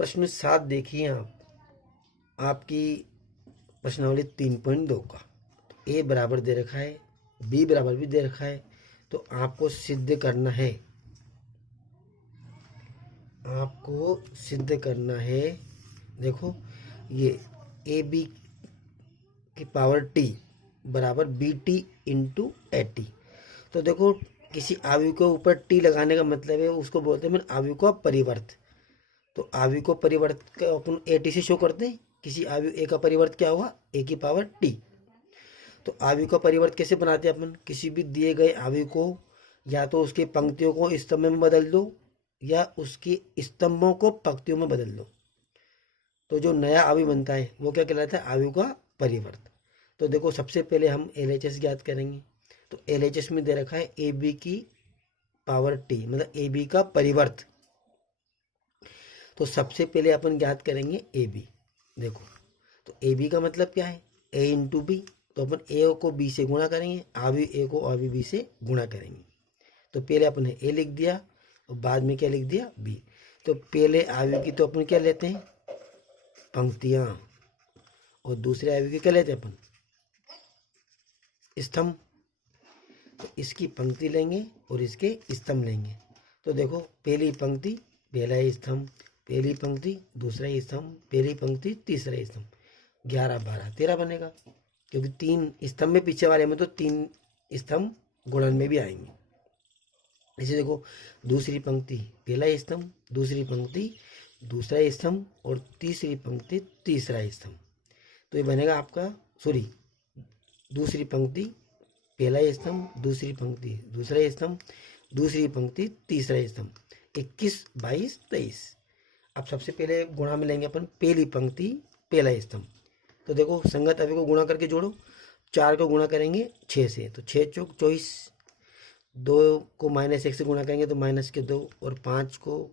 प्रश्न 7 देखिए आप, आपकी प्रश्नावली 3.2 का। ए बराबर दे रखा है, बी बराबर भी दे रखा है, तो आपको सिद्ध करना है, आपको सिद्ध करना है। देखो ये ए बी की पावर टी बराबर B T into A T. तो देखो किसी आयु के ऊपर टी लगाने का मतलब है उसको बोलते हैं आयु का परिवर्त। तो आयु को परिवर्त का अपन ए टी से शो करते हैं। किसी आयु ए का परिवर्त क्या हुआ, ए की पावर टी। तो आयु का परिवर्त कैसे बनाते हैं अपन, किसी भी दिए गए आयु को या तो उसकी पंक्तियों को स्तंभ में बदल दो या उसकी स्तंभों को पंक्तियों में बदल दो। तो जो नया आयु बनता है वो क्या कहलाता है, आयु का परिवर्त। तो देखो सबसे पहले हम एलएचएस ज्ञात करेंगे। तो एलएचएस में दे रखा है ए बी की पावर टी, मतलब ए बी का परिवर्त। तो सबसे पहले अपन ज्ञात करेंगे ए बी। देखो तो ए बी का मतलब क्या है, ए इंटू बी। तो अपन ए को बी से गुणा करेंगे, आयु ए को आयु बी से गुणा करेंगे। तो पहले अपन ने ए लिख दिया और बाद में क्या लिख दिया, बी। तो पहले आयु की तो अपन क्या लेते हैं, पंक्तियां, और दूसरे आयु की क्या लेते हैं अपन, स्तंभ। तो इसकी पंक्ति लेंगे और इसके स्तंभ लेंगे। तो देखो पहली पंक्ति पहला स्तंभ, पहली पंक्ति दूसरा स्तंभ, पहली पंक्ति तीसरा स्तंभ, 11 12 13 बनेगा। क्योंकि 3 स्तंभ में पीछे वाले में तो 3 स्तंभ गुणन में भी आएंगे। इसे देखो दूसरी पंक्ति पहला स्तंभ, दूसरी पंक्ति दूसरा स्तंभ और तीसरी पंक्ति तीसरा स्तंभ। तो ये बनेगा आपका, सॉरी, दूसरी पंक्ति पहला स्तंभ, दूसरी पंक्ति दूसरा स्तंभ, दूसरी पंक्ति तीसरा स्तंभ, 21 22 23। अब सबसे पहले गुणा में लेंगे अपन पहली पंक्ति पहला स्तंभ। तो देखो संगत अवयव को गुणा करके जोड़ो, 4 को गुणा करेंगे 6 से तो 6 चौक 24, 2 को -1 से गुणा करेंगे तो -2, और 5 को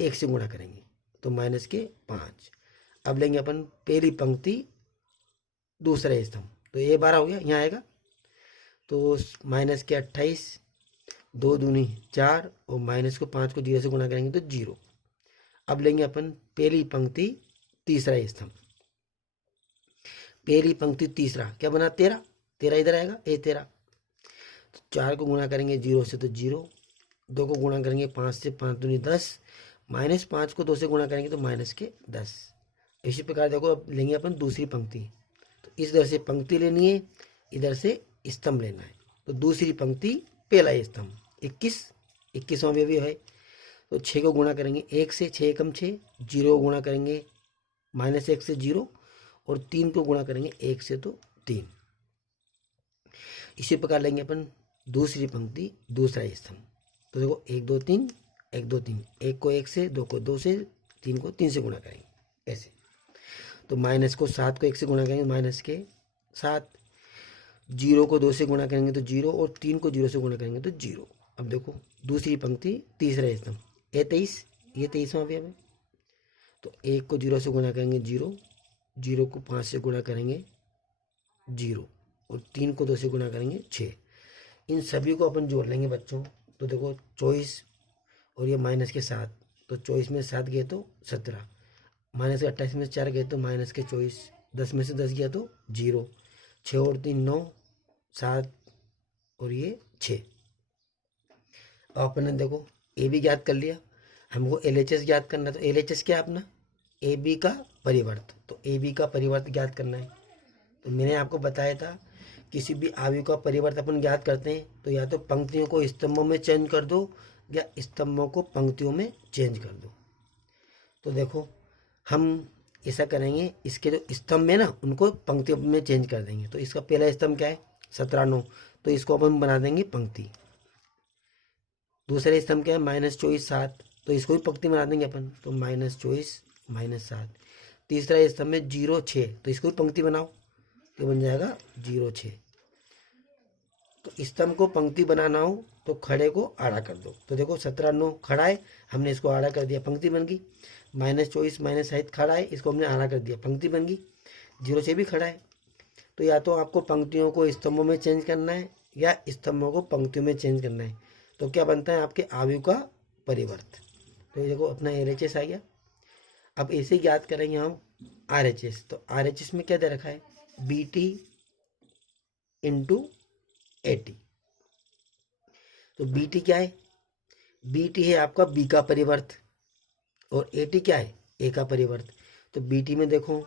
1 से गुणा करेंगे तो -5। अब लेंगे अपन पहली पंक्ति दूसरा स्तंभ। तो ये 12 हो गया, यहाँ आएगा तो -28, 2 दूनी 4 और -5 को 0 से गुणा करेंगे तो 0। अब लेंगे अपन पहली पंक्ति तीसरा स्तंभ, पहली पंक्ति तीसरा क्या बना, 13, 13 इधर आएगा, ए 13। तो 4 को गुणा करेंगे 0 से तो 0, 2 को गुणा करेंगे 5 से, 5 दूनी 10, -5 को 2 से गुणा करेंगे तो -10। इसी प्रकार देखो अब लेंगे अपन दूसरी पंक्ति। तो इस इधर से पंक्ति लेनी है, इधर से स्तंभ लेना है। तो दूसरी पंक्ति पहला स्तंभ 21वां भी है। तो 6 को गुणा करेंगे 1 से, 6 एकम 6, 0 को गुणा करेंगे -1 से 0, और 3 को गुणा करेंगे 1 से तो 3। इसी प्रकार लेंगे अपन दूसरी पंक्ति दूसरा स्तंभ। तो देखो 1 2 3, 1 2 3, 1 को 1 से, 2 को 2 से, 3 को 3 से गुणा करेंगे ऐसे। तो माइनस को 7 को 1 से गुणा करेंगे -7, 0 को 2 से गुणा करेंगे तो 0, और 3 को 0 से गुणा करेंगे तो 0। अब देखो दूसरी पंक्ति तीसरा स्तंभ, ये 23वां भी है। तो 1 को 0 से गुणा करेंगे 0, 0 को 5 से गुणा करेंगे 0, और 3 को 2 से गुणा करेंगे 6। इन सभी को अपन जोड़ लेंगे बच्चों। तो देखो 24 और ये -7, तो 24 में 7 गए तो 17, -28 में 4 गए तो -24, 10 में से 10 गया तो 0, 6 और 3 9, 7 और ये 6। अब अपन ने देखो ए बी ज्ञात कर लिया, हमको एलएचएस ज्ञात करना है। तो एलएचएस क्या है अपना, ए बी का परिवर्त। तो ए बी का परिवर्त ज्ञात करना है। तो मैंने आपको बताया था किसी भी आयु का परिवर्त अपन ज्ञात करते हैं तो या तो पंक्तियों को स्तंभों में चेंज कर दो या स्तंभों को पंक्तियों में चेंज कर दो। तो देखो हम ऐसा करेंगे, इसके जो स्तंभ है ना उनको पंक्तियों में चेंज कर देंगे। तो इसका पहला स्तंभ क्या है, 17 9, तो इसको अपन बना देंगे पंक्ति। दूसरा स्तंभ क्या है, -24 7, तो इसको भी पंक्ति बना देंगे अपन। तो -24 -7। तीसरा स्तंभ में 0 6, तो इसको भी पंक्ति बनाओ, तो बन जाएगा 0 6। तो स्तंभ को पंक्ति बनाना हो तो खड़े को आड़ा कर दो। तो देखो 17 9 खड़ा है, हमने इसको आड़ा कर दिया, पंक्ति बन गई। -24 -7 खड़ा है, इसको हमने आड़ा कर दिया, पंक्ति बन गई। 0 6 भी खड़ा है। तो या तो आपको पंक्तियों को स्तंभों में चेंज करना है या स्तंभों को पंक्तियों में चेंज करना है। तो क्या बनता है आपके आयु का परिवर्त। तो ये देखो अपना LHS आ गया। अब ऐसे ज्ञात करेंगे हम RHS। तो RHS में क्या दे रखा है, BT इंटू AT। तो BT क्या है, BT है आपका B का परिवर्त और AT क्या है, A का परिवर्त। तो BT में देखो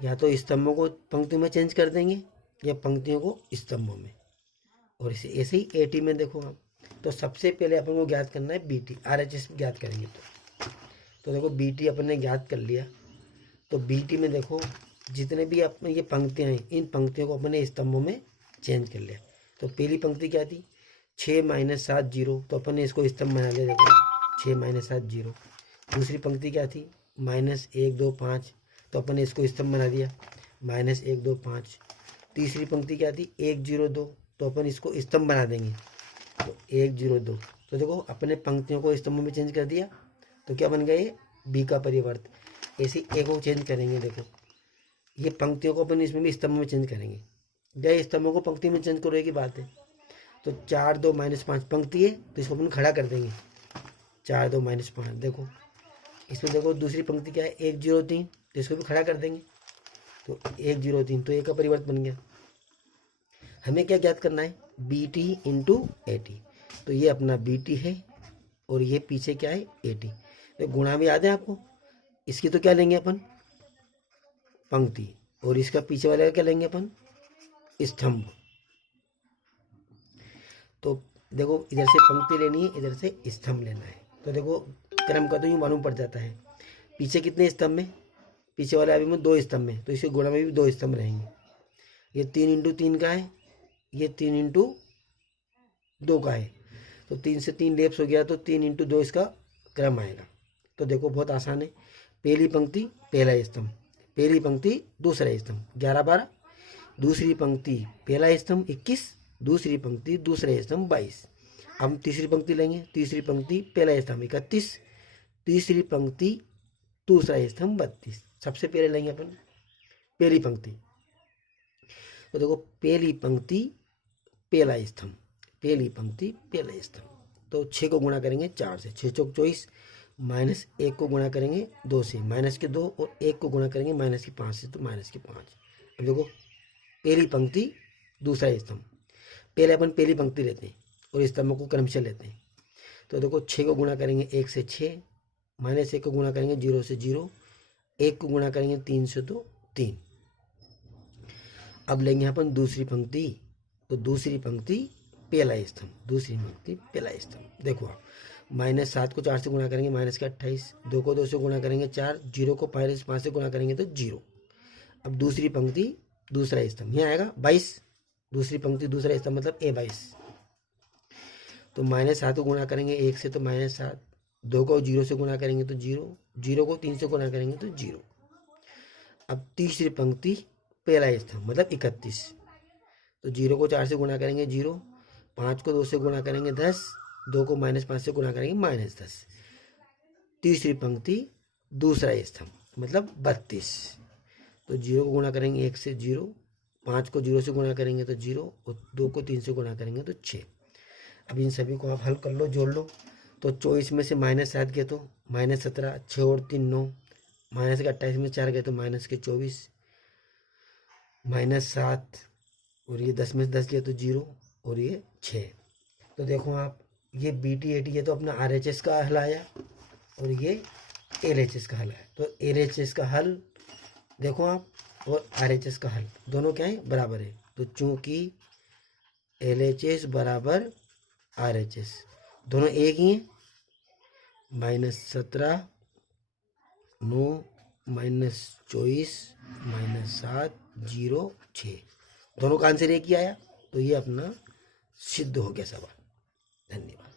या तो स्तंभों को पंक्तियों में चेंज कर देंगे या पंक्तियों को स्तंभों में, और इसे ऐसे ही AT में देखो आप। तो सबसे पहले अपन को ज्ञात करना है BT, RHS ज्ञात करेंगे। तो देखो BT अपन ने ज्ञात कर लिया। तो BT में देखो जितने भी अपने ये पंक्तियाँ हैं, इन पंक्तियों को अपने स्तंभों में चेंज कर लिया। तो पहली पंक्ति क्या थी, 6 - 7 0, तो अपन ने इसको स्तंभ बना लिया। देखो 6 - 7 0। दूसरी पंक्ति क्या थी, -1 2 5, तो अपन ने इसको स्तंभ बना दिया, -1 2 5। तीसरी पंक्ति क्या थी, 1 0 2, तो अपन इसको स्तंभ बना देंगे, तो 1 0 2। तो देखो अपने पंक्तियों को स्तंभों में चेंज कर दिया, तो क्या बन गया ये B का परिवर्त। ऐसे A को चेंज करेंगे। देखो ये पंक्तियों को अपन इसमें भी स्तंभ में चेंज करेंगे, या स्तंभों को पंक्ति में चेंज करो की बात है। तो 4 2 -5 पंक्ति है, तो इसको अपन खड़ा कर देंगे, 4 2 -5। देखो इसमें देखो दूसरी पंक्ति क्या है, 1 0 3, तो इसको भी खड़ा कर देंगे, तो 1 0 3, तो A का परिवर्त बन गया। हमें क्या ज्ञात करना है, BT इंटू AT। तो ये अपना BT है और ये पीछे क्या है, AT। तो गुणा भी याद है आपको, इसकी तो क्या लेंगे अपन, पंक्ति, और इसका पीछे वाले का क्या लेंगे अपन, स्तंभ। तो देखो इधर से पंक्ति लेनी है, इधर से स्तंभ लेना है। तो देखो क्रम का तो यूँ मालूम पड़ जाता है। पीछे कितने स्तंभ में, पीछे वाले अभी में 2 स्तंभ में, तो इसके गुणा में भी 2 स्तंभ रहेंगे। ये 3 × 3 का है, ये 3 × 2 का है। तो 3 से 3 लेप्स हो गया, तो 3 × 2 इसका क्रम आएगा। तो देखो बहुत आसान है, पहली पंक्ति पहला स्तंभ, पहली पंक्ति दूसरा स्तंभ 11 12, दूसरी पंक्ति पहला स्तंभ 21, दूसरी पंक्ति दूसरा स्तंभ 22। हम तीसरी पंक्ति लेंगे, तीसरी पंक्ति पहला स्तंभ 31, तीसरी पंक्ति दूसरा स्तंभ 32। सबसे पहले लेंगे अपन पहली पंक्ति। तो देखो पहली पंक्ति पहला स्तंभ, पहली पंक्ति पहला स्तंभ। तो 6 को गुणा करेंगे 4 से, 6 चौक 24, -1 को गुणा करेंगे 2 से, -2, और 1 को गुणा करेंगे -5 से, तो -5। अब देखो पहली पंक्ति दूसरा स्तंभ, पहले अपन पहली पंक्ति लेते हैं और स्तंभों को क्रमशः लेते हैं। तो देखो 6 को गुणा करेंगे 1 से 6, -1 को गुणा करेंगे 0 से 0, 1 को गुणा करेंगे 3 से, तो 3। अब लेंगे अपन दूसरी पंक्ति। तो दूसरी पंक्ति पहला स्तंभ, दूसरी पंक्ति पहला स्तंभ। देखो आप -7 को 4 से गुणा करेंगे -28, 2 को 2 से गुणा करेंगे 4, 0 को -5 से गुणा करेंगे तो 0। अब दूसरी पंक्ति दूसरा स्तंभ, यहाँ आएगा 22, दूसरी पंक्ति दूसरा स्तंभ मतलब A22। तो -7 को गुणा करेंगे 1 से, तो -7, 2 को 0 से गुणा करेंगे तो 0, 0 को 3 से गुणा करेंगे तो 0। अब तीसरी पंक्ति पहला स्तंभ मतलब 31। तो 0 को 4 से गुणा करेंगे 0, 5 को 2 से गुणा करेंगे 10, 2 को -5 से गुणा करेंगे -10। तीसरी पंक्ति दूसरा स्तंभ मतलब 32। तो 0 को गुणा करेंगे 1 से 0, 5 को 0 से गुणा करेंगे तो 0, और 2 को 3 से गुणा करेंगे तो 6। अब इन सभी को आप हल कर लो, जोड़ लो। तो 24 में से -7 गए तो -17, 6 और 3 9, -28 में 4 गए तो -24, -7, और ये 10 में से 10 गया तो 0, और ये 6। तो देखो आप ये BT AT ये तो अपना RHS का हल आया, और ये LHS का हल आया। तो LHS का हल देखो आप, और RHS का हल दोनों क्या है, बराबर है। तो चूंकि LHS बराबर RHS दोनों एक ही हैं, -17 9 -24 -7 0 6, दोनों का आंसर एक ही आया। तो ये अपना सिद्ध हो गया सवाल। धन्यवाद।